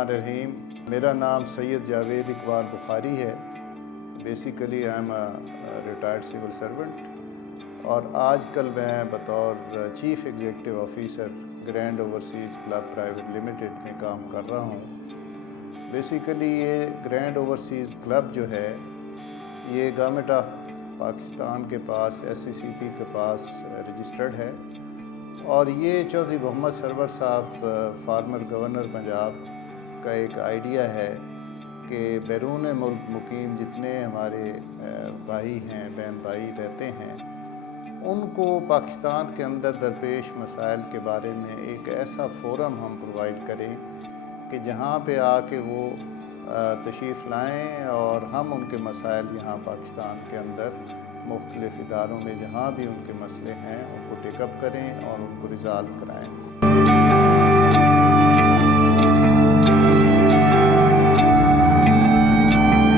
बिस्मिल्लाहिर्रहमानिर्रहीम। मेरा नाम सैयद जावेद इकबाल बुखारी है। Basically I am retired civil servant और आजकल मैं बतौर chief executive officer grand overseas club private limited में काम कर रहा हूँ। बेसिकली ये ग्रैंड ओवरसीज़ क्लब जो है ये गवर्नमेंट ऑफ पाकिस्तान के पास SCCP के पास रजिस्टर्ड है और ये चौधरी मोहम्मद सरवर साहब फार्मर गवर्नर पंजाब का एक आइडिया है कि बैरून मुल्क मुकीम जितने हमारे भाई हैं, बहन भाई रहते हैं, उनको पाकिस्तान के अंदर दरपेश मसाइल के बारे में एक ऐसा फ़ोरम हम प्रोवाइड करें कि जहाँ पे आके वो तशरीफ़ लाएँ और हम उनके मसाइल यहाँ पाकिस्तान के अंदर मुख्तलिफ़ इदारों में जहाँ भी उनके मसले हैं उनको टेकअप करें और उनको रिज़ॉल्व कराएँ।